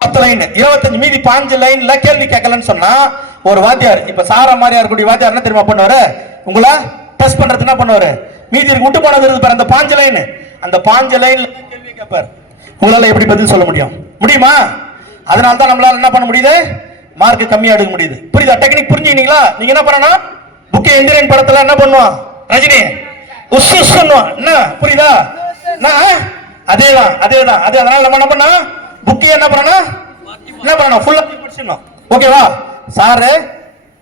10 line 25 மீதி 5 லைன்ல கேள்வி கேட்கலன்னு சொன்னா ஒரு வாத்தியார் இப்ப சாரா மாதிரியா இருக்கக்கூடிய வாத்தியார் என்ன தெரியுமா பண்ணுவாரு, உங்களை டெஸ்ட் பண்றது என்ன பண்ணுவாரு, மீதி இருக்கு விட்டு போனது இருக்கு பாரு அந்த 5 லைன், அந்த 5 லைன்ல கேள்வி கேட்பார். உங்களால எப்படி பதில் சொல்ல முடியுமா? அதனால தான் நம்மளால என்ன பண்ண முடியுது, மார்க் கம்மியா எடுக்க முடியுது. புரியுதா? டெக்னிக் புரிஞ்சுக்கிட்டீங்களா? நீங்க என்ன பண்ணணும், புக்கே எந்திரன் படத்துல என்ன பண்ணுவான் ரஜினி உஸ்ஸுன்னுவான், என்ன புரியுதா? அதேதான். அதனால நம்ம என்ன பண்ணா புக்கே என்ன பண்ணணும் ஃபுல்லா படிச்சிடணும். ஓகேவா? சாரு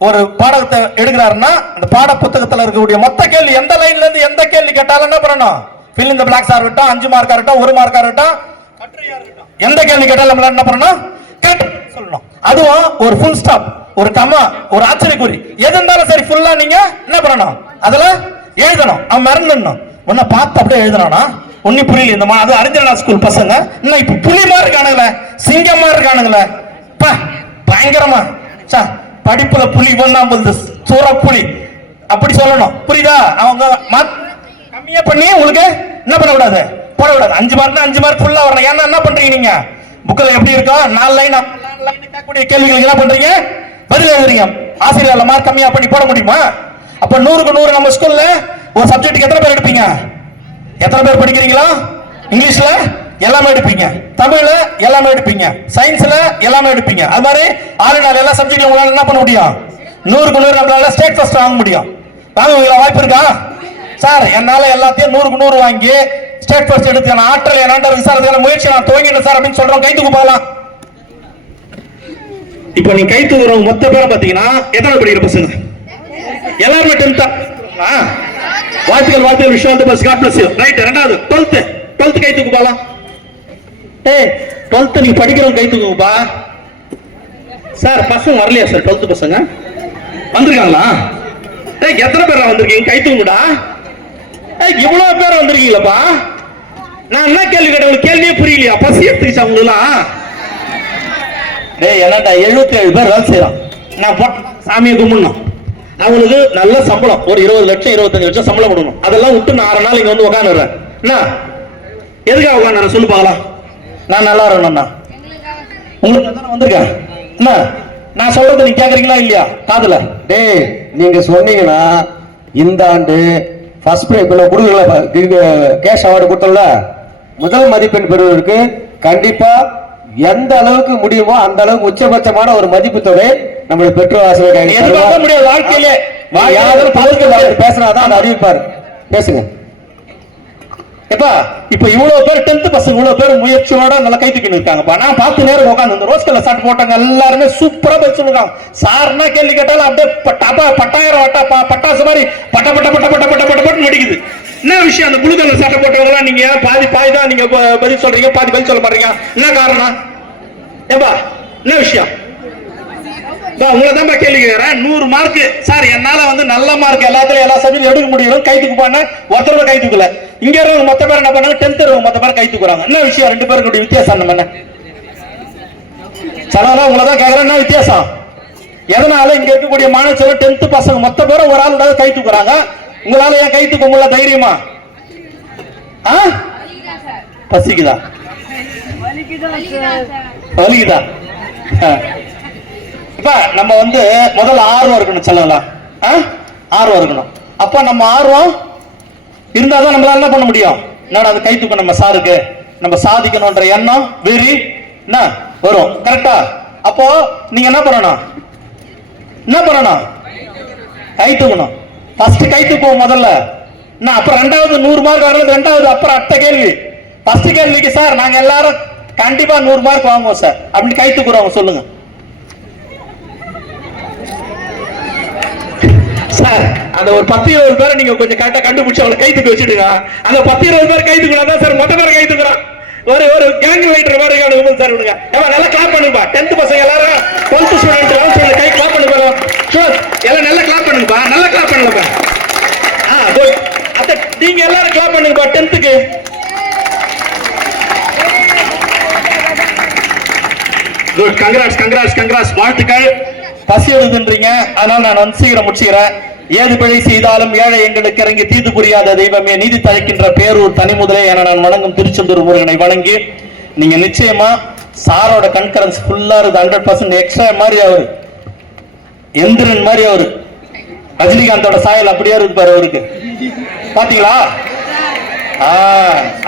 ஒரு பாடத்தை எடுக்கிறாருன்னா அந்த பாட புத்தகத்துல இருக்கக்கூடிய மொத்த கேள்வி எந்த லைன்ல இருந்து எந்த கேள்வி கேட்டாலும் என்ன பண்ணணும், fill in the blanks ஆ இருக்கட்டும், 5 மார்க்கா இருக்கட்டும், 1 மார்க்கா இருக்கட்டும், கட்டுரையா இருக்கட்டும், எந்த கேள்வி கேட்டாலும் நம்ம என்ன பண்ணணும் கரெக்ட் சொல்லணும். அதுவும் ஒரு ஃபுல் ஸ்டாப், ஒரு கமா, ஒரு ஆச்சரியக்குறி எது இருந்தாலும் சரி ஃபுல்லா நீங்க என்ன பண்ணணும் அதுல எழுதணும். அவன் மறந்துடணும், உன்னை பார்த்து அப்படியே எழுதணும்னா ஒன்னும் புரியல. இந்த அது அறிஞரா ஸ்கூல் பசங்க இன்னும் இப்ப புலி மாதிரி இருக்கானுங்களே, சிங்கம் மாதிரி இருக்கானுங்களே, பயங்கரமா படிப்புல புலி ஒண்ணாம்பது சூற புலி அப்படி சொல்லணும். புரியுதா? அவங்க கம்மியா பண்ணி உங்களுக்கு என்ன பண்ணக்கூடாது, போடக்கூடாது. 5 மார்க் 5 மார்க் ஃபுல்லா வரணும். ஏன்னா என்ன பண்றீங்க நீங்க புக்ல எப்படி இருக்கும் 4 லைன் கேட்கக்கூடிய கேள்விகளுக்கு என்ன பண்றீங்க பதில் எழுதுறீங்க. ஆசிரியர்ல மார்க் கம்மியா பண்ணி போட முடியுமா? அப்ப 100க்கு 100 நம்ம ஸ்கூல்ல ஒரு சப்ஜெக்ட்டுக்கு எத்தனை பேர் எடுப்பீங்க? எத்தனை பேர் படிக்கிறீங்களா? இங்கிலீஷ்ல எல்லாமே எடுப்பீங்க, தமிழ்ல எல்லாமே எடுப்பீங்க, சயின்ஸ்ல எல்லாமே எடுப்பீங்க. அது மாதிரி 6 எல்லா சப்ஜெக்ட்ல உங்களால என்ன பண்ண முடியும் 100க்கு 100 நம்மளால ஸ்டேட் ஃபர்ஸ்ட் வாங்க முடியும். வாங்குவீங்களா? வாய்ப்பு இருக்கா? சார் என்னால எல்லாத்தையும் 100க்கு 100 வாங்கி ஸ்டேட் ஃபர்ஸ்ட் எடுக்க ஆற்றல் என்னாண்ட இருக்கு சார், அதுக்கான முயற்சி நான் துவங்கிட்டேன் சார் அப்படின்னு சொல்றோம். கை தூக்கு போகலாம். இப்போ நீ கை தூக்குறவங்க மொத்த பேரை பாத்தீங்கன்னா எத்தனை படிக்கிற பசங்க? எல்லாருமே 10th. வாழ்த்துக்கள் விஷயம் பஸ் காட் பிளஸ் யூ. ரைட். ரெண்டாவது 12th கை தூக்கு போகலாம். 12th நீ படிக்கிறவங்க கை தூக்குப்பா. சார் பசங்க வரலையா சார்? 12th பசங்க வந்திருக்காங்களா? எத்தனை பேர் வந்திருக்கீங்க? கை தூக்குடா. இவ்வளவு பேர் வந்திருக்கீங்களப்பா. நான் என்ன கேள்வி கேட்டேன், கேள்வியே புரியலையா? பசி எடுத்துக்கிச்சா உங்களுக்குலாம்? என்னடா 77 பேர் வேலை செய்யறான். நான் சாமியை கும்பிடணும், அவங்களுக்கு நல்ல சம்பளம் ஒரு 20 லட்சம் 25 லட்சம் சம்பளம் கொடுக்கணும். அதெல்லாம் விட்டு நான் 6 நாள் இங்க வந்து உட்காந்துறேன். என்ன எதுக்காக உட்காந்து சொல்லு பார்க்கலாம்? நான் நல்லா இருக்கணும்ண்ணா, உங்களுக்கு வந்திருக்கேன். என்ன நான் சொல்றது நீங்க கேக்குறீங்களா இல்லையா காதுல? நீங்க சொன்னீங்கன்னா இந்த ஆண்டு ஃபர்ஸ்ட் கொடுக்கல கேஷ் அவார்டு கொடுத்தல முதல் மதிப்பெண் பெறுவதற்கு கண்டிப்பா எந்த அளவுக்கு முடியுமோ அந்த அளவுக்கு உச்சபட்சமான ஒரு மதிப்பு தொகை நம்முடைய பெற்றோர் ஆசிரியர் முடியாது. வாழ்க்கையிலே பேசுறாதான் அதை அறிவிப்பாரு. பேசுங்க. இப்ப இவ்வளவு பேர் 10th பசங்க இவ்வளவு பேர் முயற்சியோட நல்லா கை தூக்கிட்டு இருக்காங்கப்பா. நான் 10 நேரம் உட்காந்து இந்த ரோஸ் கலர் ஷர்ட் போட்டாங்க எல்லாருமே சூப்பரா பதில் சொல்லுவாங்க. சார்னா கேள்வி கேட்டாலும் அப்படியே பட்டாயிரம் பட்டாசு மாதிரி பட்ட பட்ட பட்ட பட்ட பட்ட பட்ட பட்டு நடிக்குது. என்ன விஷயம்? அந்த புளு கலர் சட்டை போட்டவங்க நீங்க பாதி தான் நீங்க பதில் சொல்றீங்க, பாதி பதில் சொல்ல மாட்டீங்க. என்ன காரணம்? ஏப்பா என்ன விஷயம்? உங்களை கேள்வி கேட்கிறேன். 100 மார்க் சார் என்னால வந்து நல்ல மார்க் எல்லாத்துலயும் எல்லா சப்ஜெக்ட் எடுக்க முடியும். கை தூக்கு பண்ண ஒருத்தர் கை தூக்கல. இங்க இருக்க மொத்த பேர் என்ன பண்ணாங்க 10th இருக்கவங்க மொத்த பேர் கை தூக்குறாங்க. என்ன விஷயம்? 2 பேருக்கு வித்தியாசம் என்ன? சலவெல்லாம் உங்களை தான் கேட்கறேன், என்ன வித்தியாசம்? எதனால இங்க இருக்கக்கூடிய மாணவர்கள் 10th பசங்க மொத்த பேரும் ஒரு ஆள் கை தூக்குறாங்க, உங்களால ஏன் கை தூக்க முடியல? தைரியமா? பசிக்குதா? வலிக்குதா? நம்ம வந்து முதல்ல ஆர்வம் இருக்கணும். சொல்லலாம் ஆர்வம் இருக்கணும். அப்ப நம்ம ஆர்வம் இருந்தாதான் நம்மளால என்ன பண்ண முடியும்? என்னடா அது கை தூக்க நம்ம சாருக்கு நம்ம சாதிக்கணும்ன்ற எண்ணம் வெறி என்ன வரும். கரெக்டா? அப்போ நீங்க என்ன பண்ணணும் கை தூக்கணும். ஃபர்ஸ்ட் கை தூக்குவோம் முதல்ல. அப்புறம் 2வது 100 மார்க் வர்றது 2வது. அப்புறம் அடுத்த கேள்வி. ஃபர்ஸ்ட் கேள்விக்கு சார் நாங்க எல்லாரும் கண்டிப்பா 100 மார்க் வாங்குவோம் சார் அப்படின்னு கை தூக்குறவங்க சொல்லுங்க சார். அந்த ஒரு 10-20 பேரை நீங்க கொஞ்சம் கரெக்டா கண்டுபிடிச்சு அவங்களை கை தூக்கி வச்சுடுங்க. அந்த 10-20 பேர் கை தூக்கினா சார் மொத்த பேர் கை தூக்குறான். ஒரு கேங் ரைட்டர் மாதிரி சார் விடுங்க. நல்லா கிளாப் பண்ணுப்பா. 10th பசங்க எல்லாரும் 12th ஸ்டூடெண்ட் கை கிளாப் பண்ணுங்க. எல்லாம் நல்லா கிளாப் பண்ணுங்கப்பா. நல்லா கிளாப் பண்ணுங்கப்பா. நீங்க எல்லாரும் கிளாப் பண்ணுங்கப்பா 10th. குட். கங்க்ராட்ஸ் வாழ்த்துக்கள். பசி எழுதுன்றீங்க, அதனால நான் வந்து சீக்கிரம் முடிச்சுக்கிறேன். ஏது பிழை செய்தாலும் ஏழை எங்களுக்கு இறங்கி தீது புரியாத தெய்வமே நீதி தழைக்கின்ற பேரூர் தனி முதலே என நான் வணங்கும் திருச்செந்தூர் முருகனை வணங்கி நீங்க நிச்சயமா சாரோட கன்கரன்ஸ் ஃபுல்லா இருக்கு. 100% எக்ஸ்ட்ரா மாதிரி அவரு எந்திரன் மாதிரி அவரு. ரஜினிகாந்தோட சாயல் அப்படியே இருக்கு பாரு அவருக்கு. பாத்தீங்களா?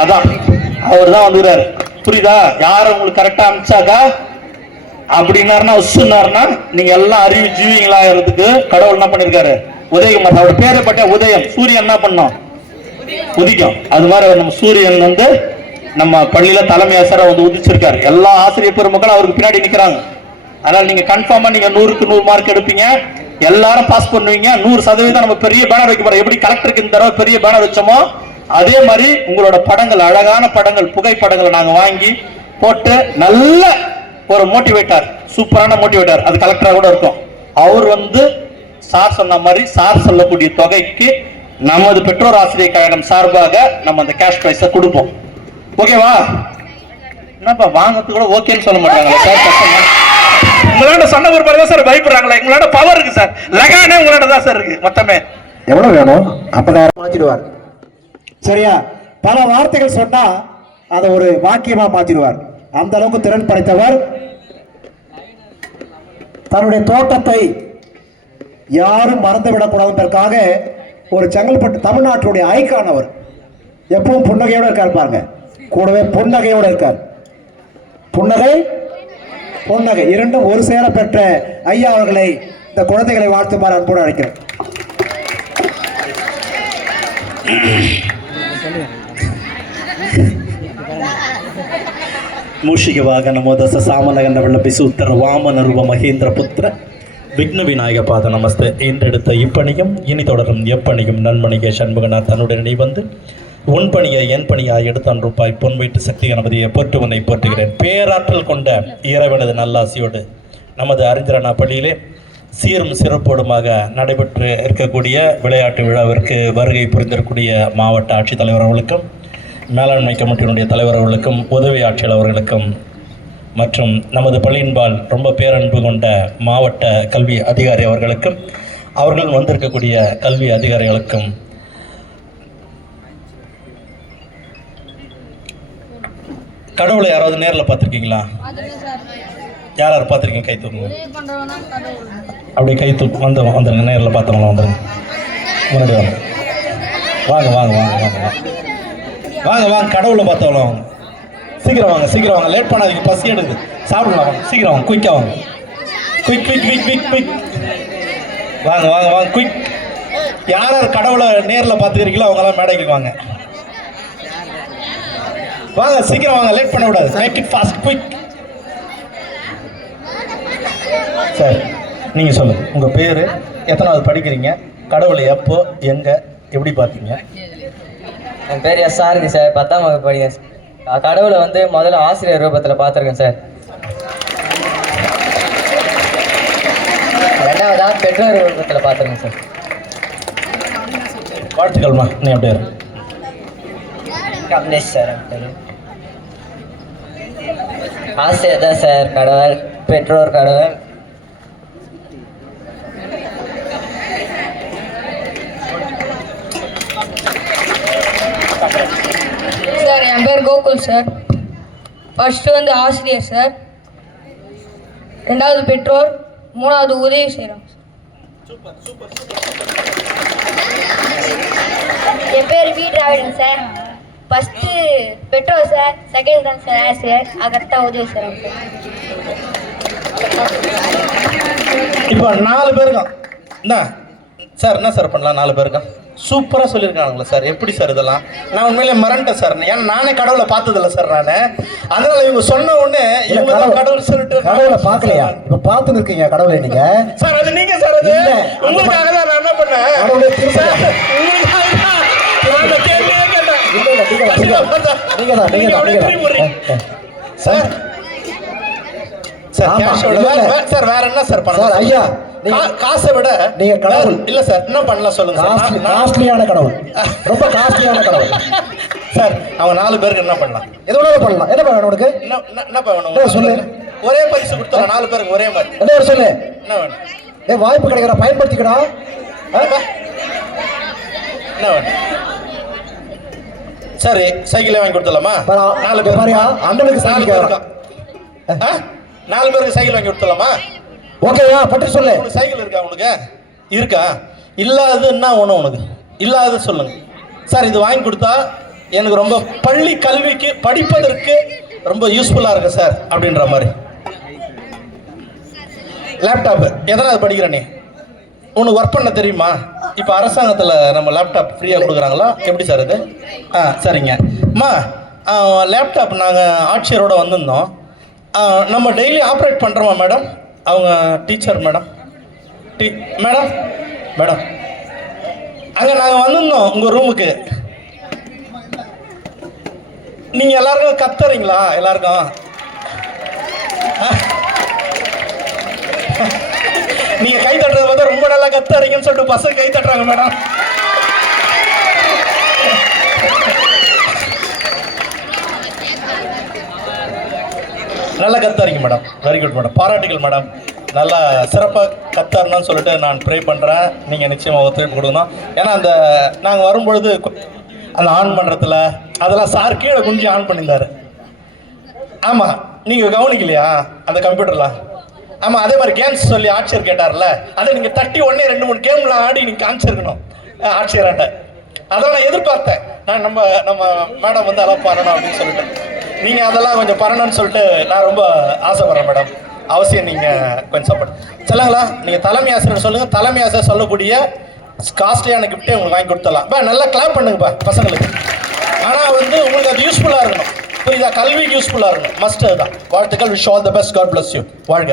அதான் அவர் தான் வந்துறாரு. புரியுதா? யாரும் உங்களுக்கு கரெக்டா அமிச்சாக்கா அப்படின்னாருன்னா உசுன்னாருன்னா நீங்க எல்லாம் அறிவு ஜீவிங்களா இருக்கிறதுக்கு கடவுள் என்ன பண்ணிருக்காரு? உதயகுமார் அவரோட பேரை பட்ட உதயம். சூரியன் என்ன பண்ணோம்? உதிக்கும். அது மாதிரி நம்ம சூரியன் வந்து நம்ம பள்ளியில தலைமை ஆசிரியர் வந்து உதிச்சிருக்காரு. எல்லா ஆசிரியர் பெருமக்கள் அவருக்கு பின்னாடி நிக்கிறாங்க. அதனால நீங்க கன்ஃபார்மா நீங்க 100க்கு 100 மார்க் எடுப்பீங்க. எல்லாரும் பாஸ் பண்ணுவீங்க. 100% நம்ம பெரிய பேனர் வைக்க போறோம். எப்படி கலெக்டருக்கு இந்த தடவை பெரிய பேனர் வச்சோமோ அதே மாதிரி உங்களோட படங்கள், அழகான படங்கள், புகைப்படங்களை நாங்க வாங்கி போட்டு நல்ல ஒரு மோட்டிவேட்டர், சூப்பரான மோட்டிவேட்டர், அது கலெக்டரா கூட இருக்கும். அவர் வந்து சார் சொன்ன மாதிரி சார் சொல்லக்கூடிய தொகைக்கு நமது பெற்றோர் ஆசிரியர் கழகம் சார்பாக நம்ம அந்த கேஷ் பிரைஸை கொடுப்போம். ஓகேவா? என்னப்பா வாங்கறதுக்கு கூட ஓகேன்னு சொல்ல மாட்டாங்களா சார்? உங்களோட சொன்ன ஒரு மாதிரி தான் சார் பயப்படுறாங்களா? உங்களோட பவர் இருக்கு சார். லகானே உங்களோட தான் சார் இருக்கு. மொத்தமே எவ்வளவு வேணும்? 50,000 மாத்திடுவார். சரியா? பல வார்த்தைகள் சொன்னா அதை ஒரு வாக்கியமா மாத்திடுவார். அந்த அளவுக்கு திறன் படைத்தவர். தன்னுடைய தோட்டத்தை யாரும் மறந்துவிடக்கூடாது என்பதற்காக ஒரு செங்கல்பட்டு தமிழ்நாட்டுடைய ஐக்கான் அவர். எப்பவும் புன்னகையோட இருக்கார் பாருங்க. கூடவே புன்னகையோட இருக்கார். புன்னகை புன்னகை இரண்டும் ஒரு சேர பெற்ற ஐயா அவர்களை இந்த குழந்தைகளை வாழ்த்துமாறு அன்போடு அழைக்கிறேன். ಮೂಷಿಕ ವಾಹನ ಮೋದಸ ಸಾಮನಗಂಡ ವಿಳಂಬಿಸಿ ಉತ್ತರ ವಾಮನ ರೂಪ ಮಹೇಂದ್ರ ಪುತ್ರ விக்ன விநாயக பாத நமஸ்தே. இன்றெடுத்த இப்பணியும் இனி தொடரும் எப்பணியும் நன்மணிகை சண்முகனார் தன்னுடனே வந்து உன் பணியை என் பணியாய் எடுத்தான் ரூபாய் பொன் வைத்து சக்தி கணபதியை போற்று உன்னை போற்றுகிறேன். பேராற்றல் கொண்ட இறைவனது நல்லாசியோடு நமது அறிஞரணா பள்ளியிலே சீரும் சிறப்போடுமாக நடைபெற்று இருக்கக்கூடிய விளையாட்டு விழாவிற்கு வருகை புரிந்திருக்கக்கூடிய மாவட்ட ஆட்சித்தலைவர் அவர்களுக்கும், மேலாண்மை கமிட்டியினுடைய தலைவர் அவர்களுக்கும், உதவி ஆட்சியாளர் அவர்களுக்கும் மற்றும் நமது பள்ளியின்பால் ரொம்ப பேரன்பு கொண்ட மாவட்ட கல்வி அதிகாரி அவர்களுக்கும், அவர்கள் வந்திருக்கக்கூடிய கல்வி அதிகாரிகளுக்கும், கடவுளை யாராவது நேரில் பார்த்துருக்கீங்களா? யார் யார் பார்த்துருக்கீங்க? கை தூக்குங்க. அப்படியே கை தூக்கு வந்துருங்க. நேரில் பார்த்தவங்களாம் வந்துருங்க. முன்னாடி வாங்க வாங்க வாங்க வாங்க வாங்க வாங்க வாங்க கடவுளை பார்த்தவங்களாம் வாங்க. சீக்கிரம் வாங்க, சீக்கிரம் வாங்க. லேட் பண்ணாதீங்க, பசி எடுக்குது. சாப்பிடலாம் வாங்க. சீக்கிரம் வாங்க, குயிக்காக வாங்க. Quick quick quick quick quick வாங்க வாங்க வாங்க குயிக். யார் யார் கடவுளை நேரில் பார்த்துக்கிறீங்களோ அவங்களாம் மேடைக்கு வாங்க. வாங்க சீக்கிரம் வாங்க, லேட் பண்ண கூடாது. Make it fast, quick. சரி, நீங்கள் சொல்லுங்க. உங்கள் பேர், எத்தனாவது படிக்கிறீங்க, கடவுளை எப்போ எங்கே எப்படி பார்த்தீங்க? என் பேர் எஸ் ஆரதி சார். 10ஆம் வகுப்பு படிக்கிறேன். கடவுளை வந்து முதல்ல ஆசிரியர் ரூபத்தில் பார்த்துருக்கேன் சார். ரெண்டாவதாக பெற்றோர் ரூபத்தில் பார்த்துருக்கேன் சார். வாழ்த்துக்கள்மா. நீ அப்படியே கமலேஷ் சார். ஆசிரியர் தான் சார் கடவுள், பெற்றோர் கடவுள். சார் என் பேர் கோகுல் சார். ஃபர்ஸ்ட் வந்து ஆசிரியர் சார், ரெண்டாவது பெற்றோர், மூணாவது உதவி செய்கிறோம். என் பேர் வி டிராவிடன் சார். ஃபஸ்ட்டு பெற்றோர் சார், செகண்ட் தான் சார் ஆசிரியர், அதுக்கடுத்தான் உதவி செய்கிறோம் சார். இப்போ 4 பேருக்கும் என்ன சார், என்ன சார் பண்ணலாம்? 4 பேருக்கும் சூப்பராக சொல்லியிருக்காங்களா சார்? எப்படி சார் இதெல்லாம்? நான் உண்மையிலே மறந்துட்டேன் சார். ஏன்னா நானே கடவுளை பார்த்ததில்ல சார். அதனால இவங்க சொன்ன உடனே இவங்க தான் கடவுள் சொல்லிட்டு கடவுளை பார்க்கலையா? இப்ப பார்த்துன்னு இருக்கீங்க கடவுளை நீங்க. சார் அது நீங்க சார், அது உங்களுக்காக தான் நான் என்ன பண்ணேன். சார் சார் வேற என்ன சார் பண்ணலாம்? ஐயா காசை விட நீங்க கடவுள் இல்ல சார். என்ன பண்ணலாம் சொல்லுங்க சார்? காஸ்ட்லியான கடவுள், ரொம்ப காஸ்ட்லியான கடவுள் சார். அவங்க 4 பேருக்கு என்ன பண்ணலாம்? எதுவும் பண்ணலாம். என்ன பண்ணணும் உனக்கு? என்ன பண்ணணும் சொல்லு. ஒரே பரிசு கொடுத்தோம் 4 பேருக்கு ஒரே மாதிரி. என்ன சொல்லு. என்ன வேணும்? வாய்ப்பு கிடைக்கிற பயன்படுத்திக்கடா. என்ன வேணும்? சரி, சைக்கிளே வாங்கி கொடுத்துடலாமா? 4 பேர் அண்ணனுக்கு 4 பேருக்கா 4 பேருக்கு சைக்கிள் வாங்கி கொடுத்துடலாமா? ஓகேயா, பற்றி சொல்லு. உங்களுக்கு சைக்கிள் இருக்கா? உனக்கு இருக்கா? இல்லாததுன்னா ஒன்று உனக்கு இல்லாத சொல்லுங்க சார். இது வாங்கி கொடுத்தா எனக்கு ரொம்ப பள்ளி கல்விக்கு படிப்பதற்கு ரொம்ப யூஸ்ஃபுல்லாக இருக்கு சார் அப்படின்ற மாதிரி. லேப்டாப் எதனால் படிக்கிற நீ? உனக்கு ஒர்க் பண்ண தெரியுமா? இப்போ அரசாங்கத்தில் நம்ம லேப்டாப் ஃப்ரீயாக கொடுக்குறாங்களா? எப்படி சார் இது? சரிங்க அம்மா. லேப்டாப் நாங்கள் ஆட்சியரோட வந்திருந்தோம். நம்ம டெய்லி ஆப்ரேட் பண்ணுறோமா மேடம்? அவங்க டீச்சர் மேடம் மேடம் மேடம் அங்கே நாங்கள் வந்திருந்தோம் உங்கள் ரூமுக்கு. நீங்கள் எல்லாருக்கும் கத்துறீங்களா? எல்லாருக்கும் நீங்கள் கை தட்டுறத பார்த்தா ரொம்ப நல்லா கத்துறீங்கன்னு சொல்லிட்டு பசங்க கை தட்டுறாங்க மேடம். நல்லா கத்தாரிங்க மேடம். வெரி குட் மேடம், பாராட்டுகள் மேடம். நல்லா சிறப்பாக கத்தாருன்னு சொல்லிட்டு நான் ப்ரே பண்ணுறேன். நீங்கள் நிச்சயமாக ஒத்துழைப்பு கொடுக்கணும். ஏன்னா அந்த நாங்கள் வரும்பொழுது அந்த ஆன் பண்ணுறதுல அதெல்லாம் சார் கீழே குஞ்சு ஆன் பண்ணியிருந்தார். ஆமாம், நீங்கள் கவனிக்கலையா அந்த கம்ப்யூட்டரில்? ஆமாம், அதே மாதிரி கேம்ஸ் சொல்லி ஆட்சியர் கேட்டார்ல, அதை நீங்கள் தட்டி உடனே 2-3 கேம்லாம் ஆடி நீங்கள் காமிச்சிருக்கணும் ஆட்சியராட்ட. அதெல்லாம் நான் எதிர்பார்த்தேன். நான் நம்ம மேடம் வந்து அதெல்லாம் பண்ணணும் அப்படின்னு சொல்லிட்டு நீங்கள் அதெல்லாம் கொஞ்சம் பண்ணணும்னு சொல்லிட்டு நான் ரொம்ப ஆசைப்பட்றேன் மேடம். அவசியம் நீங்கள் கொஞ்சம் சப்போர்ட் சொல்லுங்களா? நீங்கள் தலைமை ஆசிரியர் சொல்லுங்கள். தலைமை ஆசிரியர் சொல்லக்கூடிய காஸ்ட்லியான கிஃப்ட்டே உங்களுக்கு வாங்கி கொடுத்துடலாம். நல்லா கிளாப் பண்ணுங்கப்பா பசங்களுக்கு. ஆனால் வந்து உங்களுக்கு அது யூஸ்ஃபுல்லாக இருக்கணும். புரியுதா? கல்விக்கு யூஸ்ஃபுல்லாக இருக்கணும். மஸ்ட் அதுதான். வாழ்த்துக்கள். Wish all the best. God bless you. வாழ்க.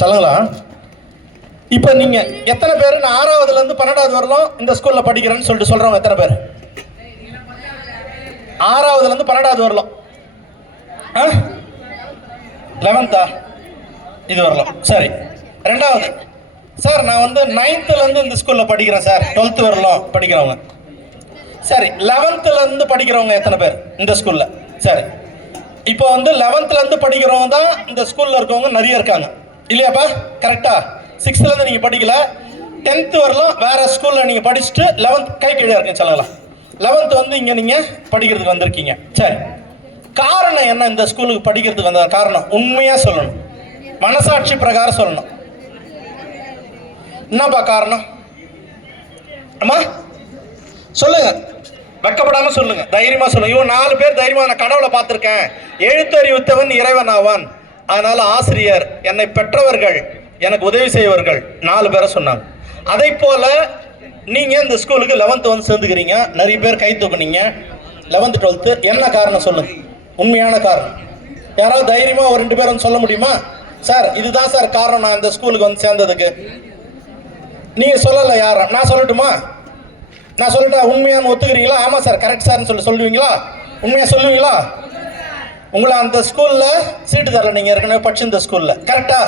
சொல்லுங்களா? இப்போ நீங்கள் எத்தனை பேர் நான் 6வதுலேருந்து 12வது வரலாம் இந்த ஸ்கூலில் படிக்கிறேன்னு சொல்லிட்டு சொல்கிறவங்க எத்தனை பேர்? 6வதுலேருந்து 12வது வரலாம். 11th இது வரலாம். சரி. 2வது சார் நான் வந்து 9thலேருந்து இந்த ஸ்கூலில் படிக்கிறேன் சார். 12th வரலாம் படிக்கிறவங்க. சரி. 11thலேருந்து படிக்கிறவங்க எத்தனை பேர் இந்த ஸ்கூலில்? சரி. இப்போ வந்து 11thலேருந்து படிக்கிறவங்க தான் இந்த ஸ்கூலில் இருக்கவங்க நிறைய இருக்காங்க இல்லையாப்பா? கரெக்டா? 6thலேருந்து நீங்கள் படிக்கல, 10th வரலாம் வேற ஸ்கூலில் நீங்கள் படிச்சுட்டு 11th கை கீழே இருக்குன்னு சொல்லலாம். 11th வந்து இங்கே நீங்கள் படிக்கிறதுக்கு வந்திருக்கீங்க. சரி. காரணம் என்ன இந்த ஸ்கூலுக்கு படிக்கிறதுக்கு வந்த காரணம்? உண்மையாக சொல்லணும், மனசாட்சி பிரகாரம் சொல்லணும். என்னப்பா காரணம்? அம்மா சொல்லுங்க, வெக்கப்படாம சொல்லுங்க, தைரியமா சொல்லுங்க. இவன் 4 பேர் தைரியமா நான் கடவுளை பார்த்திருக்கேன், எழுத்தறிவித்தவன் இறைவன் ஆவான், அதனால ஆசிரியர், என்னை பெற்றவர்கள், எனக்கு உதவி செய்வர்கள் 4 பேரை சொன்னாங்க. அதை போல நீங்க இந்த ஸ்கூலுக்கு 11th வந்து சேர்ந்துக்கிறீங்க. நிறைய பேர் கை தூக்குனீங்க. 11th 12th என்ன காரணம் சொல்லுங்க, உண்மையான காரணம். யாராவது தைரியமா ஒரு 2 பேர் வந்து சொல்ல முடியுமா? சார் இதுதான் சார் காரணம் நான் இந்த ஸ்கூலுக்கு வந்து சேர்ந்ததுக்கு. நீங்க சொல்லல யாரும், நான் சொல்லட்டுமா? நான் சொல்லிட்டா உண்மையான ஒத்துக்கிறீங்களா? ஆமா சார் கரெக்ட் சார்னு சொல்லுவீங்களா? உண்மையா சொல்லுவீங்களா? உங்களை அந்த ஸ்கூல்ல சீட்டு தரல, நீங்க ஏற்கனவே படிச்சு இந்த ஸ்கூல்ல. கரெக்டா?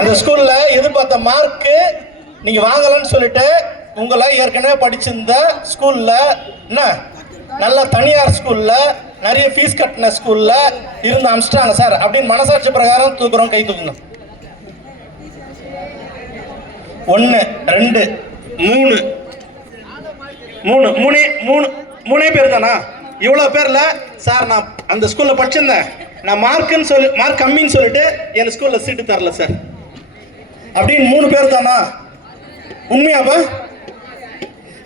அந்த ஸ்கூல்ல எதிர்பார்த்த மார்க்கு நீங்க வாங்கலன்னு சொல்லிட்டு உங்களை ஏற்கனவே படிச்சிருந்த ஸ்கூல்ல என்ன நல்ல தனியார் ஸ்கூல்ல நிறைய ஃபீஸ் கட்டின ஸ்கூல்ல இருந்து அமிச்சிட்டாங்க சார் அப்படின்னு மனசாட்சி பிரகாரம் தூக்குறோம். கை தூக்குங்க. 1 2 3 பேர் தானா? இவ்வளோ பேர்ல சார் நான் அந்த ஸ்கூல்ல படிச்சிருந்தேன், நான் மார்க் கம்மின்னு சொல்லிட்டு என் ஸ்கூல்ல சீட்டு தரல சார் அப்படின்னு 3 பேர் தானா? உண்மையாப்பா?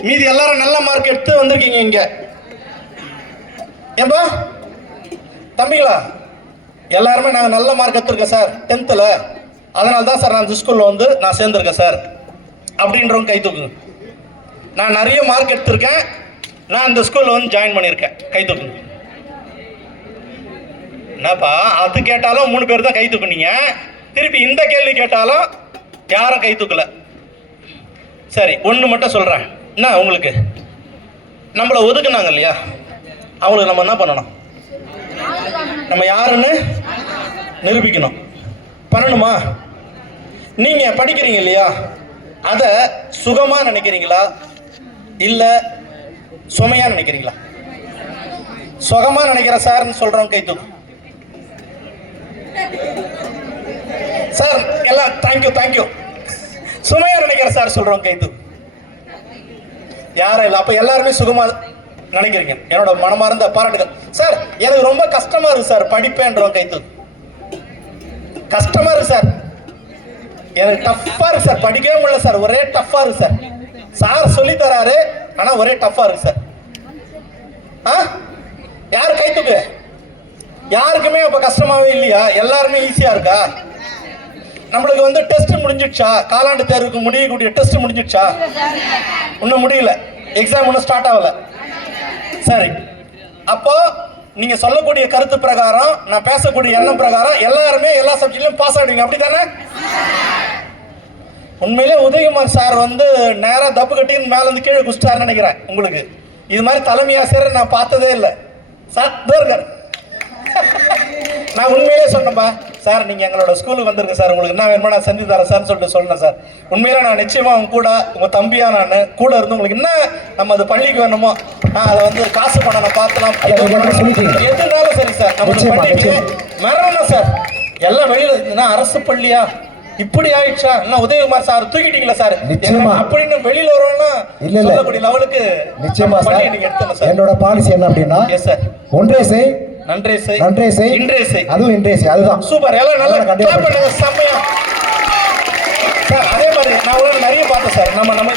மீதி எல்லாரும் நல்ல மார்க் எடுத்து வந்திருக்கீங்க இங்க. ஏன்பா தம்பிங்களா? எல்லாருமே நாங்கள் நல்ல மார்க் எடுத்திருக்கேன் சார் 10th, அதனால தான் சார் நான் இந்த ஸ்கூலில் வந்து நான் சேர்ந்துருக்கேன் சார் அப்படின்றவங்க கை தூக்குங்க. நான் நிறைய மார்க் எடுத்திருக்கேன், நான் இந்த ஸ்கூலில் வந்து ஜாயின் பண்ணியிருக்கேன். கை தூக்குங்க. என்னப்பா அது கேட்டாலும் 3 பேர் தான் கை தூக்குனீங்க, திருப்பி இந்த கேள்வி கேட்டாலும் யாரும் கை தூக்கல. சரி, ஒன்று மட்டும் சொல்கிறேன். என்ன உங்களுக்கு நம்மளை ஒதுக்குனாங்க இல்லையா, அவங்களுக்கு நம்ம என்ன பண்ணணும்? நம்ம யாருன்னு நிரூபிக்கணும். பண்ணணுமா? நீங்க படிக்கிறீங்க இல்லையா, அதை சுகமா நினைக்கிறீங்களா இல்ல சுமையா நினைக்கிறீங்களா? சுகமா நினைக்கிற சார்ன்னு சொல்றோம் கை தூக்கு. சார் எல்லாம் தேங்க்யூ சுமையா நினைக்கிற சார் சொல்றோம் கைத்து. யாரும் இல்லை. அப்ப எல்லாருமே சுகமா நினைக்கிறீங்க. என்னோட மனமார்ந்த பாராட்டுகள் சார். எனக்கு ரொம்ப கஷ்டமா இருக்கு சார் படிப்பேன்றோம் கைத்து. கஷ்டமா இருக்கு சார், எனக்கு டஃப்பா இருக்கு சார், படிக்கவே முடியல சார், ஒரே டஃப்பா இருக்கு சார். சார் சொல்லி தராரு, ஆனா ஒரே டஃப்பா இருக்கு சார். யாரு கைத்துக்கு? யாருக்குமே அப்ப கஷ்டமாவே இல்லையா? எல்லாருமே ஈஸியா இருக்கா? நம்மளுக்கு வந்து டெஸ்ட் முடிஞ்சிடுச்சா? காலாண்டு தேர்வுக்கு முடியக்கூடிய டெஸ்ட் முடிஞ்சிடுச்சா? இன்னும் முடியல, எக்ஸாம் இன்னும் ஸ்டார்ட் ஆகல. சரி, அப்போ நீங்க சொல்லக்கூடிய கருத்து பிரகாரம், நான் பேசக்கூடிய எண்ணம் பிரகாரம் எல்லாருமே எல்லா சப்ஜெக்ட்லயும் பாஸ் ஆயிடுவீங்க, அப்படித்தானே? உண்மையிலே உதயகுமார் சார் வந்து நேரா தப்பு கட்டின்னு மேல இருந்து கீழே குஸ்டார்னு நினைக்கிறேன். உங்களுக்கு இது மாதிரி தலைமை ஆசிரியர் நான் பார்த்ததே இல்லை சார். நான் உண்மையிலே சொன்னேன்பா சார், நீங்க எங்களோட ஸ்கூலுக்கு வந்துருங்க சார், உங்களுக்கு என்ன வேணுமோ நான் செஞ்சு தரேன் சார் சொல்லிட்டு சொன்னேன் சார். உண்மையில நான் நிச்சயமா உங்க கூட, உங்க தம்பியா நான் கூட இருந்து உங்களுக்கு என்ன நம்ம அது பள்ளிக்கு வேணுமோ அதை வந்து காசு பணம் நான் பார்க்கலாம், எதுனாலும் சரி சார். நம்ம பள்ளிக்கு மரணம் சார், எல்லாம் வெளியில அரசு பள்ளியா இப்படி ஆயிடுச்சா, என்ன உதயகுமார் சார் தூக்கிட்டீங்களா சார் அப்படின்னு வெளியில வருவோம்னா சொல்லக்கூடிய லெவலுக்கு நிச்சயமா சார். என்னோட பாலிசி என்ன அப்படின்னா, எஸ் சார், ஒன்றே செய், நன்றே செய், நன்றே செய், இன்றே செய், அதுவும் இன்றே செய். அதுதான் சூப்பர். எல்லாம் நல்லா கிளாப் பண்ணுங்க, செம்மையா சார். அதே மாதிரி நான் உங்களை நிறைய பார்த்தேன் சார். நம்ம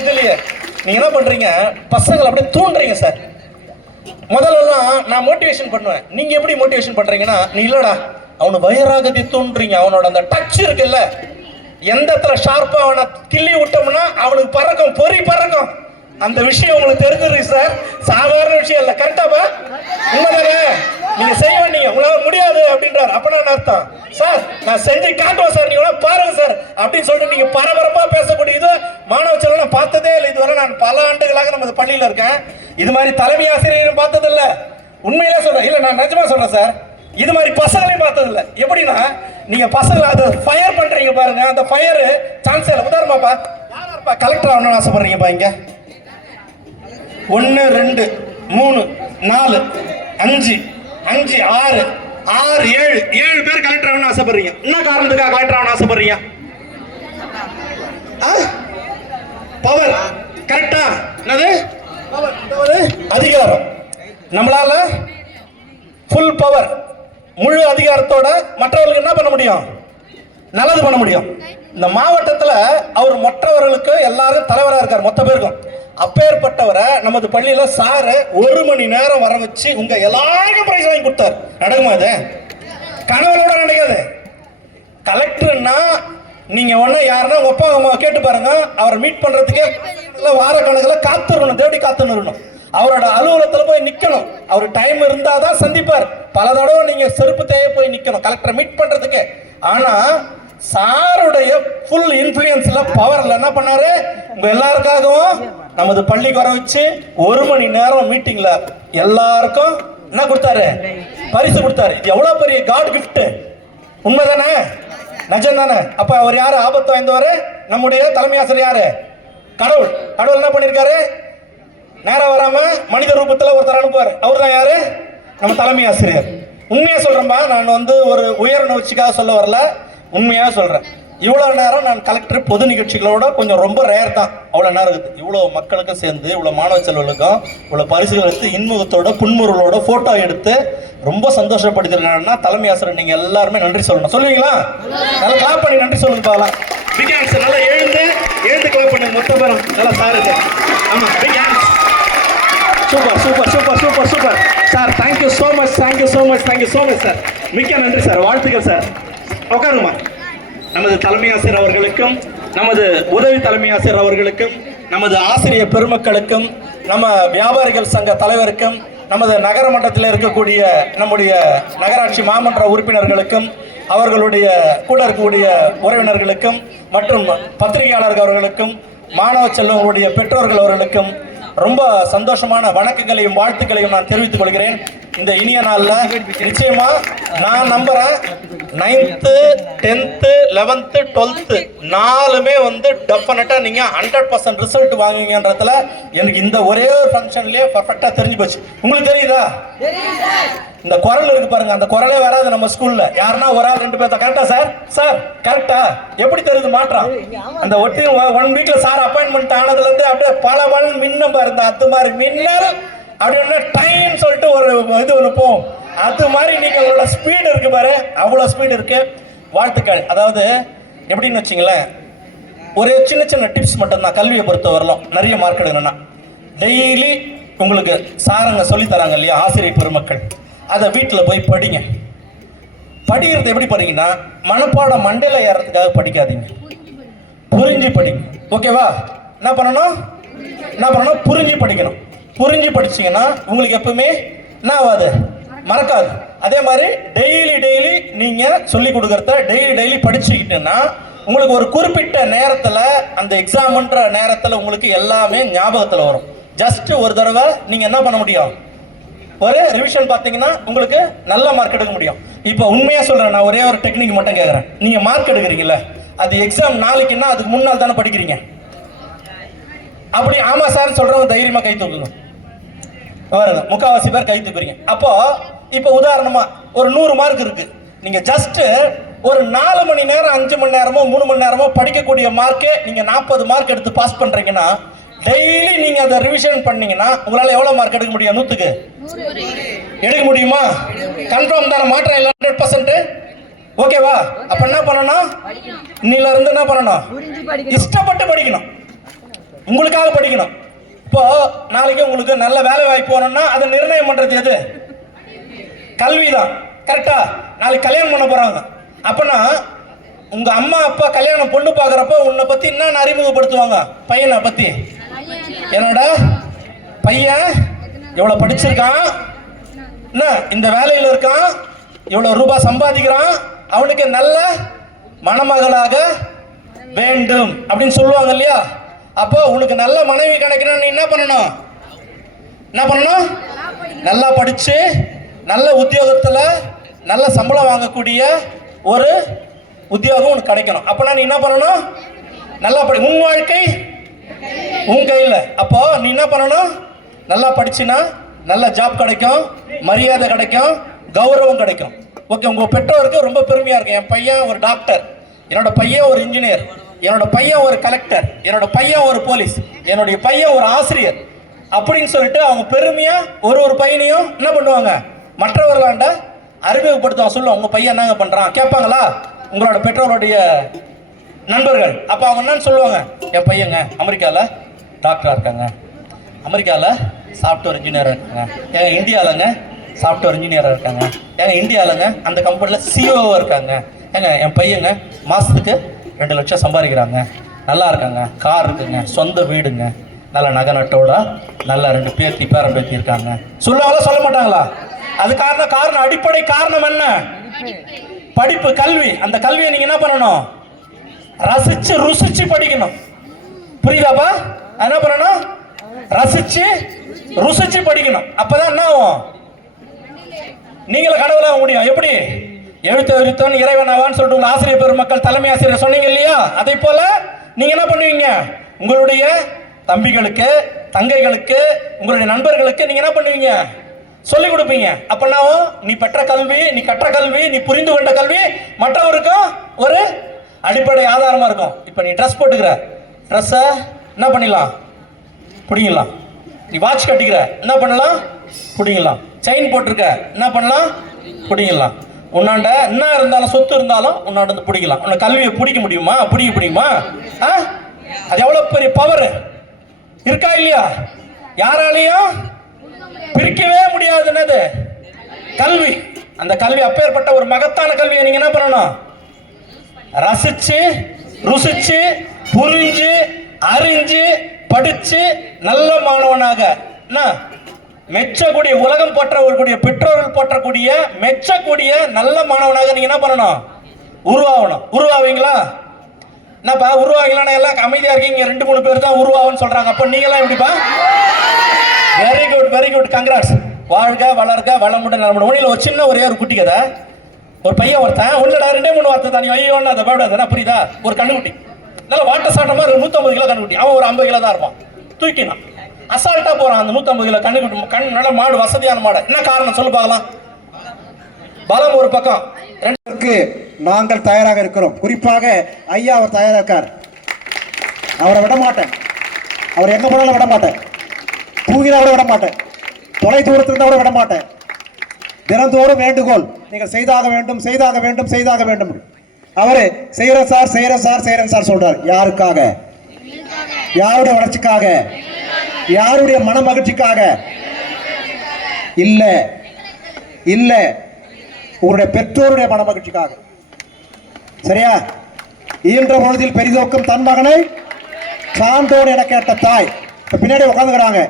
இதுலயே நீங்க என்ன பண்றீங்க, பசங்களை அப்படியே தூண்டுறீங்க சார். முதல்லலாம் நான் மோட்டிவேஷன் பண்ணுவேன், நீங்க எப்படி மோட்டிவேஷன் பண்றீங்கன்னா, நீ இல்லடா அவனு வயிறாகதி தோன்றீங்க, அவனோட அந்த டச் இருக்குல்ல, எந்த இடத்துல ஷார்ப்பா அவனை கிள்ளி விட்டோம்னா அவனுக்கு பறக்கும், பொறி பறக்கும். அந்த விஷயம் உங்களுக்கு தெரிஞ்சிருக்கு சார், சாதாரண விஷயம் இல்ல. கரெக்டாப்பா? உண்மைதானே? நீங்க செய்ய வேண்டிய உங்களால முடியாது அப்படின்றாரு. அப்பனா என்ன அர்த்தம்? சார் நான் செஞ்சு காட்டுவேன் சார், நீங்க பாருங்க சார் அப்படின்னு சொல்லிட்டு நீங்க பரபரப்பா பேசக்கூடிய இது மாணவ செல்வம் பார்த்ததே இல்லை இதுவரை. நான் பல ஆண்டுகளாக நம்ம பள்ளியில இருக்கேன், இது மாதிரி தலைமை ஆசிரியரையும் பார்த்தது இல்ல. உண்மையிலே சொல்றேன், இல்ல நான் நிஜமா சொல்றேன் சார், இது மாதிரி பசங்களையும் பார்த்தது இல்லை. எப்படின்னா நீங்க பசங்களை அதை ஃபயர் பண்றீங்க பாருங்க, அந்த ஃபயர் சான்ஸ் இல்லை. உதாரணமாப்பா, யாராருப்பா கலெக்டர் ஆகணும்னு ஆசைப்படுறீங்கப்பா? இங்க 1 2 3 4 5 5 6 6 7 பேர் கலெக்டர் ஆகணும்னு ஆசைப்படுறீங்க. என்ன காரணத்துக்காக கலெக்டர் ஆகணும்னு ஆசைப்படுறீங்க? பவர். கரெக்டா? என்னது பவர்? அதிகாரம். நம்மளால ஃபுல் பவர், முழு அதிகாரத்தோட மற்றவர்களுக்கு என்ன பண்ண முடியும்? நல்லது பண்ண முடியும். இந்த மாவட்டத்துல அவர் மற்றவர்களுக்கு எல்லாரும் தலைவராக இருக்கார், மொத்த பேருக்கும். அப்பேற்பட்டவரை நமது பள்ளியில சாரு 1 மணி நேரம் வர வச்சு உங்க எல்லாருக்கும் பிரைஸ் வாங்கி கொடுத்தார். நடக்குமா? அது கனவுளோட நடக்காது. கலெக்டர்னா நீங்க ஒண்ணு யாருன்னா ஒப்பா அம்மா கேட்டு பாருங்க, அவரை மீட் பண்றதுக்கே வாரக்கணக்கில் காத்துருக்கணும், தேடி காத்துன்னு அவரோட அலுவலகத்துல போய் நிக்கணும். அவர் டைம் இருந்தாதான் சந்திப்பார். பல தடவை நீங்க செருப்பு தேய போய் நிக்கணும் கலெக்டரை மீட் பண்றதுக்கு. ஆனா சாருடைய ஃபுல் இன்ஃப்ளூயன்ஸ்ல, பவர்ல என்ன பண்ணாரு, உங்க எல்லாருக்காகவும் நமது பள்ளிக்கு வர வச்சு 1 மணி நேரம் மீட்டிங்ல எல்லாருக்கும் என்ன கொடுத்தாரு? பரிசு கொடுத்தாரு. இது எவ்வளவு பெரிய காட் கிஃப்ட். உண்மைதானே? நிஜம் தானே? அப்ப அவர் யாரு? ஆபத்து வாய்ந்தவர். நம்முடைய தலைமை ஆசிரியர் யாரு? கடவுள். கடவுள் என்ன பண்ணிருக்காரு? நேரம் வராம மனித ரூபத்துல ஒருத்தர் அனுப்புவார். அவர் தான் யாரு? நம்ம தலைமை ஆசிரியர். உண்மையா சொல்றேன்பா, நான் வந்து ஒரு உயர் உணர்ச்சிக்காக சொல்ல வரல, உண்மையா சொல்றேன். இவ்வளவு நேரம் நான் கலெக்டர் பொது நிகழ்ச்சிகளோட கொஞ்சம் ரொம்ப ரேர் தான். அவ்வளவு நேரம் இருக்குது. இவ்வளவு மக்களுக்கும் சேர்ந்து, இவ்வளவு மாணவ செல்வர்களுக்கும் இவ்வளவு பரிசுகள் எடுத்து, இன்முகத்தோட புன்முறுவலோட போட்டோ எடுத்து ரொம்ப சந்தோஷப்படுத்திருக்காங்கன்னா தலைமை ஆசிரியர் நீங்க எல்லாருமே நன்றி சொல்லணும். சொல்லுவீங்களா? நல்லா கிளாப் பண்ணி நன்றி சொல்லுங்க பாக்கலாம். Big hands. நல்லா எழுந்து கிளாப் பண்ணுங்க மொத்த பேரும். நல்லா சாருக்கு. ஆமா, big hands. Super super super super super sir. Thank you so much, thank you so much, thank you so much sir. மிக்க நன்றி சார், வாழ்த்துக்கள் சார். உட்காருமா. நமது தலைமை ஆசிரியர் அவர்களுக்கும், நமது உதவி தலைமை ஆசிரியர் அவர்களுக்கும், நமது ஆசிரியர் பெருமக்களுக்கும், நம்ம வியாபாரிகள் சங்க தலைவருக்கும், நமது நகர மன்றத்தில் இருக்கக்கூடிய நம்முடைய நகராட்சி மாமன்ற உறுப்பினர்களுக்கும், அவர்களுடைய கூட இருக்கக்கூடிய உறவினர்களுக்கும் மற்றும் பத்திரிகையாளர்கள் அவர்களுக்கும், மாணவ செல்வங்களுடைய பெற்றோர்கள் அவர்களுக்கும் ரொம்ப சந்தோஷமான வணக்கங்களையும் வாழ்த்துக்களையும் நான் தெரிவித்துக் கொள்கிறேன். இந்த இனிய நாள்ல நிச்சயமா நான் நம்புறேன் 9th 10th 11th 12th நாலுமே வந்து டெஃபினட்டா நீங்க 100% ரிசல்ட் வாங்குவீங்கன்றதுல எனக்கு இந்த ஒரே ஒரு ஃபங்க்ஷன்லயே பர்ஃபெக்ட்டா தெரிஞ்சு போச்சு. உங்களுக்கு தெரியுதா? இந்த குரல் இருக்கு பாருங்க, அந்த குரலே வராது நம்ம ஸ்கூல்ல. யாருன்னா ஒரு ஆள் ரெண்டு பேர் கரெக்டா சார் சார் கரெக்டா எப்படி தெரியுது மாற்றம்? அந்த ஒட்டி 1 வீக்ல சார் அப்பாயின்மெண்ட் ஆனதுல இருந்து அப்படியே பல மின்னம் பாருங்க, அது மாதிரி மின்னல் அப்படின்னு டைம் சொல்லிட்டு ஒரு இது ஒன்று போகும். அது மாதிரி நீங்க உங்களோட ஸ்பீடு இருக்கு பாரு, அவ்வளோ ஸ்பீடு இருக்கு. வாழ்த்துக்கள். அதாவது எப்படின்னு வச்சுங்களேன், ஒரு சின்ன சின்ன டிப்ஸ் மட்டும் தான் கல்வியை பொறுத்த வரலாம். நிறைய மார்க் எடுக்கணும்னா டெய்லி உங்களுக்கு சாரங்க சொல்லி தராங்க இல்லையா ஆசிரியர் பெருமக்கள், அதை வீட்டில் போய் படிங்க. படிக்கிறது எப்படி படிங்கன்னா மனப்பாடம் மண்டையில் ஏறதுக்காக படிக்காதீங்க, புரிஞ்சு படிங்க. ஓகேவா? என்ன பண்ணணும்? புரிஞ்சு படிக்கணும். புரிஞ்சு படிச்சீங்கன்னா உங்களுக்கு எப்பவுமே என்ன ஆகாது, மறக்காது. அதே மாதிரி டெய்லி நீங்க சொல்லி கொடுக்கறத டெய்லி படிச்சுக்கிட்டீங்கன்னா உங்களுக்கு ஒரு குறிப்பிட்ட நேரத்துல அந்த எக்ஸாம்ன்ற நேரத்துல உங்களுக்கு எல்லாமே ஞாபகத்துல வரும். ஜஸ்ட் ஒரு தடவை நீங்க என்ன பண்ண முடியும், ஒரு ரிவிஷன் பார்த்தீங்கன்னா உங்களுக்கு நல்ல மார்க் எடுக்க முடியும். இப்போ உண்மையா சொல்றேன், நான் ஒரே ஒரு டெக்னிக் மட்டும் கேட்கறேன். நீங்க மார்க் எடுக்கிறீங்கல்ல, அது எக்ஸாம் நாளைக்குன்னா அதுக்கு முன்னால் தானே படிக்கிறீங்க. அப்படி ஆமா சார் சொல்றவங்க தைரியமா கை தூக்குங்க. முக்காவாசி பேர் கை தூக்குறீங்க. அப்போ இப்போ உதாரணமா ஒரு 100 மார்க் இருக்கு. நீங்க ஜஸ்ட் ஒரு 4 மணி நேரம் 5 மணி நேரமோ 3 மணி நேரமோ படிக்கக்கூடிய மார்க்கே நீங்க 40 மார்க் எடுத்து பாஸ் பண்றீங்கன்னா டெய்லி நீங்க அதை ரிவிஷன் பண்ணீங்கன்னா உங்களால எவ்வளவு மார்க் எடுக்க முடியும்? 100க்கு எடுக்க முடியுமா? கன்ஃபார்ம் தான? மாற்றம் இல்லை 100%. ஓகேவா? அப்ப என்ன பண்ணணும்? இன்னில இருந்து என்ன பண்ணணும்? இஷ்டப்பட்டு படிக்கணும், உங்களுக்காக படிக்கணும். இப்போ நாளைக்கு உங்களுக்கு நல்ல வேலை வாய்ப்பு வரணும்னா அதை நிர்ணயம் பண்றது எது? கல்விதான். கரெக்டா? நாளைக்கு கல்யாணம் பண்ண போறாங்க அப்பனா உங்க அம்மா அப்பா கல்யாணம் பொண்ணு பாக்குறப்ப உன்னை பத்தி என்ன அறிமுகப்படுத்துவாங்க? பையனை பத்தி, என்னடா பையன் எவ்வளவு படிச்சிருக்கான், என்ன இந்த வேலையில இருக்கான், எவ்வளவு ரூபாய் சம்பாதிக்கிறான், அவனுக்கு நல்ல மணமகளாக வேண்டும் அப்படின்னு சொல்லுவாங்க இல்லையா? அப்போ உனக்கு நல்ல மனைவி கிடைக்கணும், நீ என்ன பண்ணணும்? நல்லா படிச்சு நல்ல உத்தியோகத்துல நல்ல சம்பளம் வாங்கக்கூடிய ஒரு உத்தியோகம் உனக்கு கிடைக்கணும். அப்பனா நீ என்ன பண்ணணும்? நல்லா படி. உன் வாழ்க்கை உன் கையில். அப்போ நீ என்ன பண்ணணும்? நல்லா படிச்சுனா நல்ல ஜாப் கிடைக்கும், மரியாதை கிடைக்கும், கௌரவம் கிடைக்கும். ஓகே, உங்க பெற்றோருக்கு ரொம்ப பெருமையா இருக்கு, என் பையன் ஒரு டாக்டர், என்னோட பையன் ஒரு இன்ஜினியர், என்னோட பையன் ஒரு கலெக்டர், என்னோட பையன் ஒரு போலீஸ், என்னுடைய பையன் ஒரு ஆசிரியர் அப்படின்னு சொல்லிட்டு அவங்க பெருமையா ஒரு பையனையும் என்ன பண்ணுவாங்க? மற்றவர்களாண்ட அறிமுகப்படுத்துவாங்க. சொல்லுவாங்க உங்க பையன் என்னங்க பண்றான் கேட்பாங்களா உங்களோட பெற்றோருடைய நண்பர்கள்? அப்ப அவங்க என்னன்னு சொல்லுவாங்க? என் பையங்க அமெரிக்கால டாக்டரா இருக்காங்க, அமெரிக்கால சாஃப்ட்வேர் இன்ஜினியரா இருக்காங்க, எங்க இந்தியாலங்க சாஃப்ட்வேர் இன்ஜினியரா இருக்காங்க, எங்க இந்தியாலங்க அந்த கம்பெனில சிஓவா இருக்காங்க, ஏங்க என் பையங்க மாசத்துக்கு 2 லட்சம் சம்பாதிக்கிறாங்க, நல்லா இருக்காங்க, கார் இருக்குங்க, சொந்த வீடுங்க, நல்ல நகை நட்டோட நல்ல 2 பேத்தி பேரம் பேத்தி இருக்காங்க. சொல்லுவாங்களா சொல்ல மாட்டாங்களா? அது காரணம் அடிப்படை காரணம் என்ன? படிப்பு, கல்வி. அந்த கல்வியை நீங்க என்ன பண்ணணும்? ரசிச்சு ருசிச்சு படிக்கணும். புரியுதாப்பா? என்ன பண்ணணும்? ரசிச்சு ருசிச்சு படிக்கணும். அப்பதான் என்ன ஆகும்? நீங்களும் கடவுளாக முடியும். எப்படி? எழுத்தவன் இறைவனாவான்னு சொல்லிட்டு உங்க ஆசிரியர் பெருமக்கள் தலைமை ஆசிரியர் சொன்னீங்க இல்லையா? அதே போல நீங்க என்ன பண்ணுவீங்க? உங்களுடைய தம்பிகளுக்கு, தங்கைகளுக்கு, உங்களுடைய நண்பர்களுக்கு நீங்க என்ன பண்ணுவீங்க? சொல்லிக் கொடுப்பீங்க. அப்பனா நீ பெற்ற கல்வி, நீ கற்ற கல்வி, நீ புரிந்து கொண்ட கல்வி மற்றவருக்கும் ஒரு அடிப்படை ஆதாரமா இருக்கும். இப்ப நீ ட்ரெஸ் போட்டுக்கிற, ட்ரெஸ்ஸ என்ன பண்ணிடலாம்? பிடிங்கலாம். நீ வாட்ச் கட்டிக்கிற, என்ன பண்ணலாம்? பிடிங்கலாம். செயின் போட்டிருக்க, என்ன பண்ணலாம்? பிடிங்கலாம். உன்னாண்ட என்ன இருந்தாலும் சொத்து இருந்தாலும் உன்னாண்ட வந்து பிடிக்கலாம். உன்னை கல்வியை பிடிக்க முடியுமா? பிடிக்க முடியுமா? அது எவ்வளவு பெரிய பவர் இருக்கா இல்லையா? யாராலையும் பிரிக்கவே முடியாது. என்னது? கல்வி. அந்த கல்வி அப்பேற்பட்ட ஒரு மகத்தான கல்வியை நீங்க என்ன பண்ணணும்? ரசிச்சு ருசிச்சு புரிஞ்சு அறிஞ்சு படிச்சு நல்ல மாணவனாக மெச்சக்கூடிய, உலகம் போற்றக்கூடிய, பெற்றோர்கள் போற்றக்கூடிய, மெச்சக்கூடிய நல்ல மாணவனாக நீங்க என்ன பண்ணணும்? உருவாகணும். உருவாவீங்களா? என்னப்பா உருவாகலாம்? எல்லாம் அமைதியா இருக்கீங்க, 2-3 பேர் தான் உருவாகுன்னு சொல்றாங்க. அப்ப நீங்க எல்லாம் எப்படிப்பா? Very good, congrats. வாழ்க வளர்க வளமுடன் நலமுடன். ஒரு சின்ன ஒரே ஒரு குட்டி கதை. ஒரு பையன் ஒருத்தன் உள்ளடா 2-3 வார்த்தை தானே ஐயோன்னு அதை பயப்படாதுன்னா புரியுதா? ஒரு கண்ணுக்குட்டி நல்லா வாட்ட சாட்டமா 150 கிலோ கண்ணுக்குட்டி, அவன் ஒரு 50 கிலோ தான் இருப்பான். தூக்கினான், அசால்ட்டா போறான் அந்த 150 கிலோ கண்ணுக்குட்டி. கண் நல்ல மாடு, வசதியான மாடு. என்ன காரணம் சொல்லு பார்க்கலாம்? பலம் ஒரு பக்கம். நாங்கள் தயாராக இருக்கிறோம். குறிப்பாக ஐயா அவர் தயாராக இருக்கார். அவரை விட மாட்டேன். அவர் எங்க போனாலும் விட மாட்டேன். தூங்கினா கூட விட மாட்டேன். தொலை தூரத்தில் இருந்தால் கூட விட மாட்டேன். தினந்தோறும் வேண்டுகோள், நீங்கள் செய்தாக வேண்டும், செய்தாக வேண்டும், செய்தாக வேண்டும். அவரு செய்யறேன் சார், செய்யறேன் சார், செய்யறேன் சார் சொல்றார். யாருக்காக? யாருடைய வளர்ச்சிக்காக? யாருடைய மன மகிழ்ச்சிக்காக? இல்ல இல்ல, உங்களுடைய பெற்றோருடைய மன மகிழ்ச்சிக்காக. சரியா? ஈன்ற பொழுதில் பெரிதோக்கும் தன் மகனை சான்றோடு என கேட்ட தாய். பின்னாடி உட்காந்துக்கிறாங்க,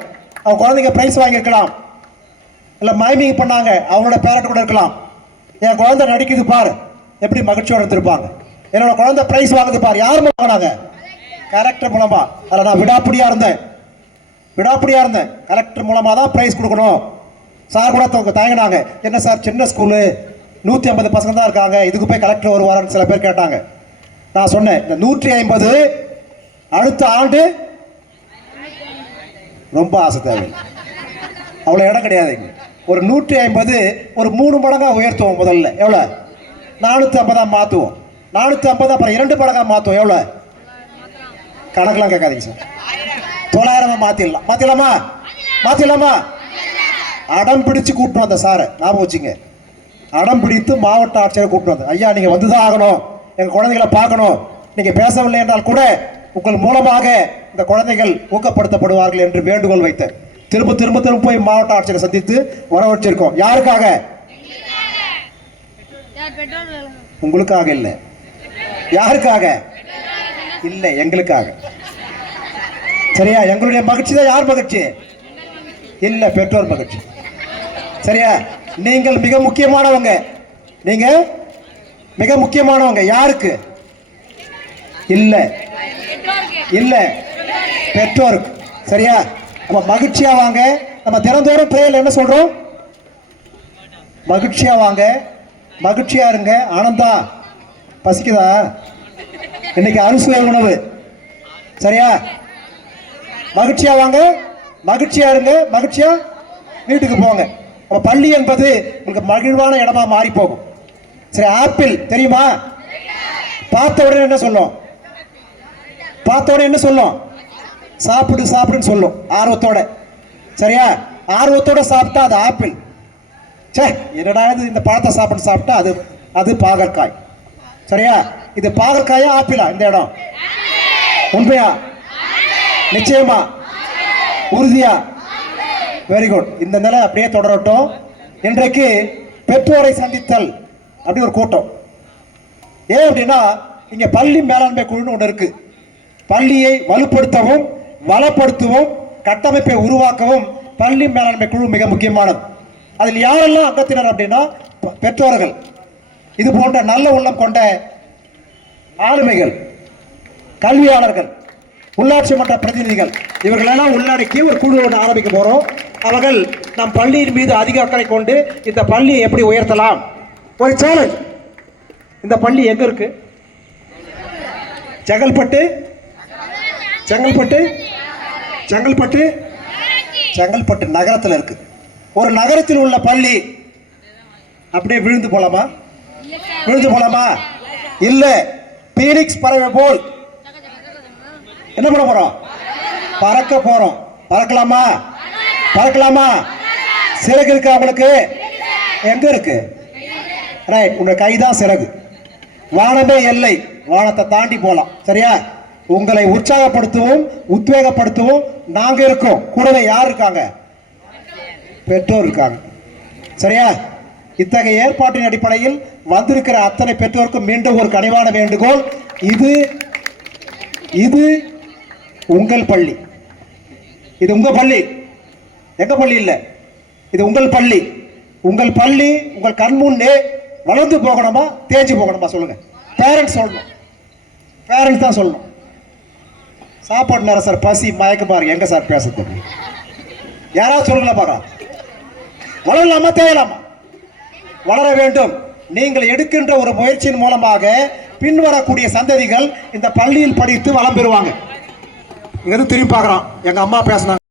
அவங்க குழந்தைங்க பிரைஸ் வாங்கியிருக்கலாம், இல்லை மைமிங் பண்ணாங்க, அவங்களோட பேரண்ட் கூட இருக்கலாம். என் குழந்தை நடிக்குது பாரு, எப்படி மகிழ்ச்சியோடு இருந்திருப்பாங்க. என்னோட குழந்தை பிரைஸ் வாங்குது பாரு, யார் மூலமானாங்க? கலெக்டர் மூலமா. அதில் நான் விடாப்பிடியா இருந்தேன். கலெக்டர் மூலமா தான் பிரைஸ் கொடுக்கணும். சார் கூட தாங்கினாங்க. என்ன சார் சின்ன ஸ்கூலு, 150 பசங்க தான் இருக்காங்க, இதுக்கு போய் கலெக்டர் வருவாருன்னு சில பேர் கேட்டாங்க. நான் சொன்னேன், இந்த 150 அடுத்த ஆண்டு ரொம்ப ஆசை தேவை, அவ்வளோ இடம் கிடையாது. ஒரு 150 ஒரு 3 மடங்கா உயர்த்துவோம். முதல்ல எவ்வளோ? 450 மாற்றுவோம். 450 அப்புறம் 2 மடங்கா மாற்றுவோம். எவ்வளோ? கணக்கெல்லாம் கேட்காதீங்க சார். 900 மாற்றிடலாமா? அடம் பிடிச்சு கூட்டணும் அந்த சாரை, ஞாபகம் வச்சுங்க. அடம் பிடித்து மாவட்ட ஆட்சியரை கூப்பிட்டு வந்து, ஐயா நீங்கள் வந்து தான் ஆகணும், எங்கள் குழந்தைகளை பார்க்கணும், நீங்கள் பேசவில்லை என்றால் கூட உங்கள் மூலமாக இந்த குழந்தைகள் ஊக்கப்படுத்தப்படுவார்கள் என்று வேண்டுகோள் வைத்த திரும்ப போய் மாவட்ட ஆட்சியரை சந்தித்து வரவழைச்சிருக்கோம். யாருக்காக? உங்களுக்காக இல்லை. யாருக்காக? இல்லை, எங்களுக்காக. சரியா? எங்களுடைய மகிழ்ச்சி தான். யார் மகிழ்ச்சி? இல்லை, பெற்றோர் மகிழ்ச்சி. சரியா? நீங்கள் மிக முக்கியமானவங்க. யாருக்கு? இல்ல பெற்றோருக்கு. சரியா? நம்ம மகிழ்ச்சியா வாங்க. நம்ம தினந்தோறும் பிரேயர்ல என்ன சொல்றோம்? மகிழ்ச்சியா வாங்க, மகிழ்ச்சியா இருங்க. ஆனந்தா, பசிக்குதா? இன்னைக்கு அறுசுவை உணவு. சரியா? மகிழ்ச்சியா வாங்க, மகிழ்ச்சியா இருங்க, மகிழ்ச்சியா வீட்டுக்கு போங்க. அப்ப பள்ளி என்பது உங்களுக்கு மகிழ்வான இடமா மாறி போகும். சரி, ஆப்பிள் தெரியுமா? பார்த்த உடனே என்ன சொல்லும்? சாப்பிடுன்னு சொல்லும், ஆர்வத்தோட. சரியா? ஆர்வத்தோட சாப்பிட்டா அது ஆப்பிள். சே, என்னடா இந்த பழத்தை சாப்பிட்டா அது பாகற்காய். சரியா? இது பாகற்காயா ஆப்பிளா? இந்த இடம் உண்மையா? நிச்சயமா? உறுதியா? Very good. இந்த நிலை அப்படியே தொடரட்டும். இன்றைக்கு பெற்றோரை சந்தித்தல் அப்படி ஒரு கூட்டம். ஏன் அப்படின்னா, இங்க பள்ளி மேலாண்மை குழுன்னு ஒன்று இருக்கு. பள்ளியை வலுப்படுத்தவும் வளப்படுத்தவும் கட்டமைப்பை உருவாக்கவும் பள்ளி மேலாண்மை குழு மிக முக்கியமானது. அதில் யாரெல்லாம் அங்கத்தினர் அப்படின்னா, பெற்றோர்கள், இது போன்ற நல்ல உள்ளம் கொண்ட ஆளுமைகள், கல்வியாளர்கள், உள்ளாட்சி மன்ற பிரதிநிதிகள், இவர்களெல்லாம் உள்ளடக்கி ஒரு குழு ஒன்று ஆரம்பிக்க போறோம். அவர்கள் நம் பள்ளியின் மீது அதிக அக்கறை கொண்டு இந்த பள்ளியை எப்படி உயர்த்தலாம். ஒரு சேலஞ்ச். இந்த பள்ளி எங்க இருக்கு? செங்கல்பட்டு நகரத்தில் இருக்கு. ஒரு நகரத்தில் உள்ள பள்ளி அப்படியே விழுந்து போலாமா? இல்ல, பீனிக்ஸ் பறவை போல் என்ன பண்ண போறோம்? பறக்க போறோம். பறக்கலாமா? சிறகு இருக்கு அவங்களுக்கு? எங்க இருக்கு? ரைட், உங்க கைதான் சிறகு. வானமே எல்லை, வானத்தை தாண்டி போலாம். சரியா? உங்களை உற்சாகப்படுத்தவும் உத்வேகப்படுத்தவும் நாங்க இருக்கோம். கூடவே யார் இருக்காங்க? பெற்றோர் இருக்காங்க. சரியா? இத்தகைய ஏற்பாட்டின் அடிப்படையில் வந்திருக்கிற அத்தனை பெற்றோருக்கும் மீண்டும் ஒரு கனிவான வேண்டுகோள். இது உங்கள் பள்ளி. இது உங்க பள்ளி, எங்க பள்ளி இல்ல. இது உங்கள் பள்ளி. உங்கள் பள்ளி உங்கள் கண் முன்னே வளர்ந்து போகணுமா தேஞ்சு போகணுமா? சொல்லுங்க. பேரண்ட்ஸ் சொல்லணும். பேரண்ட்ஸ் தான் சொல்லணும். சாப்பாடு நேரம் சார், பசி மயக்க பாருங்க, எங்க சார் பேசுறது? யாராவது சொல்லுங்களா? பாருங்க. வளரலாமா தேயலாமா? வளர வேண்டும். நீங்கள் எடுக்கின்ற ஒரு முயற்சியின் மூலமாக பின்வரக்கூடிய சந்ததிகள் இந்த பள்ளியில் படித்து வளம் பெறுவாங்க. இங்க திரும்பி பார்க்குறோம், எங்க அம்மா பேசினாங்க.